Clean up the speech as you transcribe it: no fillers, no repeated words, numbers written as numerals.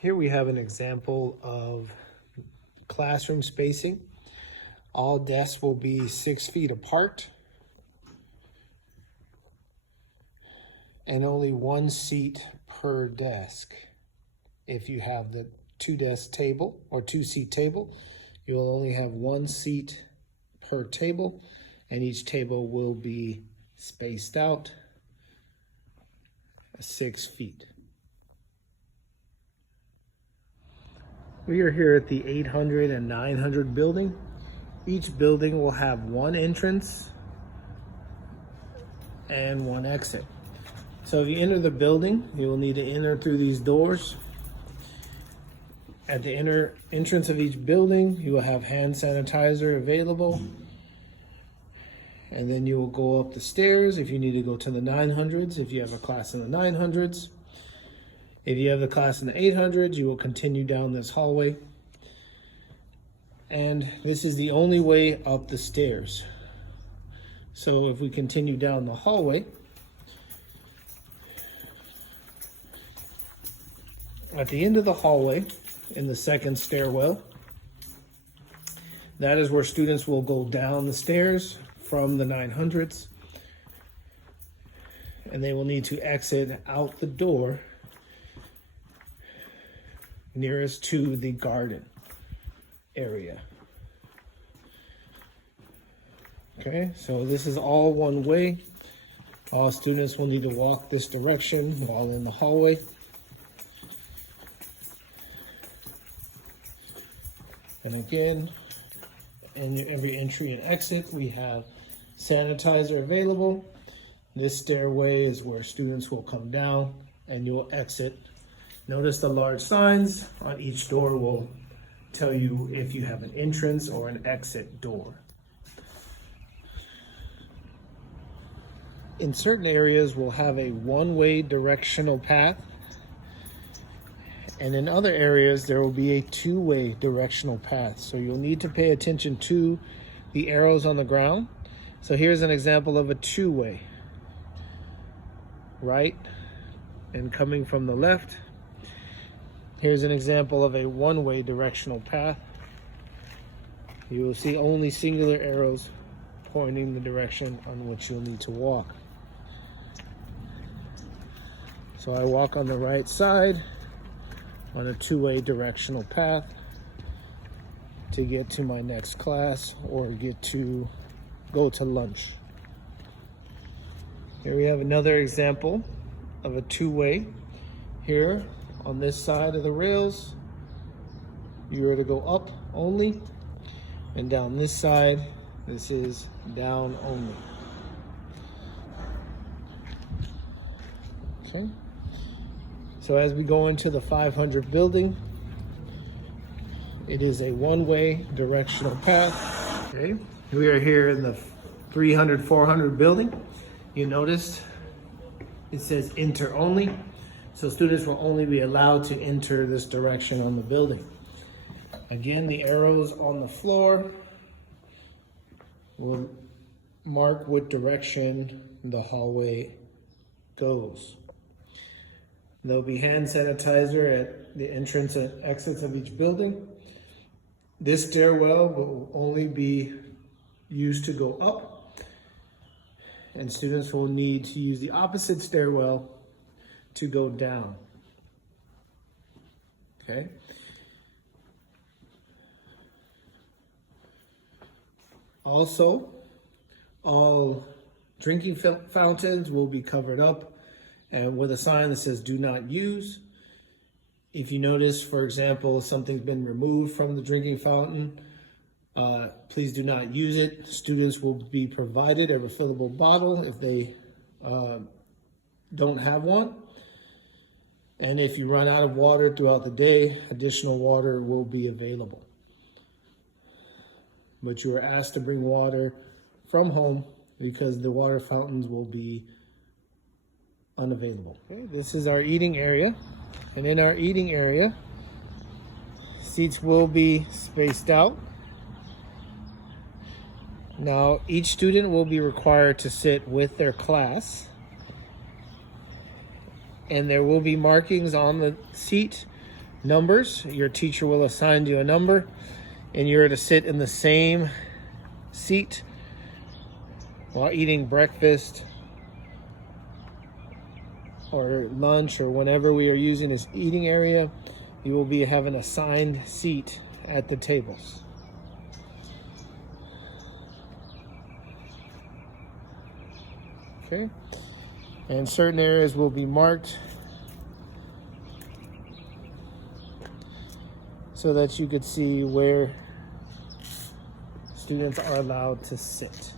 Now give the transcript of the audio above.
Here we have an example of classroom spacing. All desks will be 6 feet apart and only one seat per desk. If you have the two-desk table or two-seat table, you'll only have one seat per table, and each table will be spaced out 6 feet. We are here at the 800 and 900 building. Each building will have one entrance and one exit. So if you enter the building, you will need to enter through these doors. At the entrance of each building, you will have hand sanitizer available. And then you will go up the stairs if you need to go to the 900s, if you have a class in the 900s. If you have the class in the 800s, you will continue down this hallway. And this is the only way up the stairs. So if we continue down the hallway, at the end of the hallway, in the second stairwell, that is where students will go down the stairs from the 900s. And they will need to exit out the door nearest to the garden area. Okay, so this is all one way. All students will need to walk this direction while in the hallway. And again, in every entry and exit, we have sanitizer available. This stairway is where students will come down and you will exit. Notice the large signs on each door will tell you if you have an entrance or an exit door. In certain areas, we'll have a one-way directional path. And in other areas, there will be a two-way directional path. So you'll need to pay attention to the arrows on the ground. So here's an example of a two-way. Right and coming from the left. Here's an example of a one-way directional path. You will see only singular arrows pointing the direction on which you'll need to walk. So I walk on the right side on a two-way directional path to get to my next class or go to lunch. Here we have another example of a two-way. Here on this side of the rails, you are to go up only, and down this side, this is down only. Okay. So as we go into the 500 building, it is a one-way directional path. Okay. We are here in the 300, 400 building. You noticed it says enter only. So students will only be allowed to enter this direction on the building. Again, the arrows on the floor will mark what direction the hallway goes. There'll be hand sanitizer at the entrance and exits of each building. This stairwell will only be used to go up, and students will need to use the opposite stairwell to go down. Okay. Also, all drinking fountains will be covered up and with a sign that says do not use. If you notice, for example, something's been removed from the drinking fountain, please do not use it. Students will be provided a refillable bottle if they don't have one. And if you run out of water throughout the day, additional water will be available. But you are asked to bring water from home because the water fountains will be unavailable. Okay, this is our eating area. And in our eating area, seats will be spaced out. Now, each student will be required to sit with their class. And there will be markings on the seat numbers. Your teacher will assign you a number, and you're to sit in the same seat while eating breakfast or lunch, or whenever we are using this eating area. You will be having an assigned seat at the tables. Okay, and certain areas will be marked so that you could see where students are allowed to sit.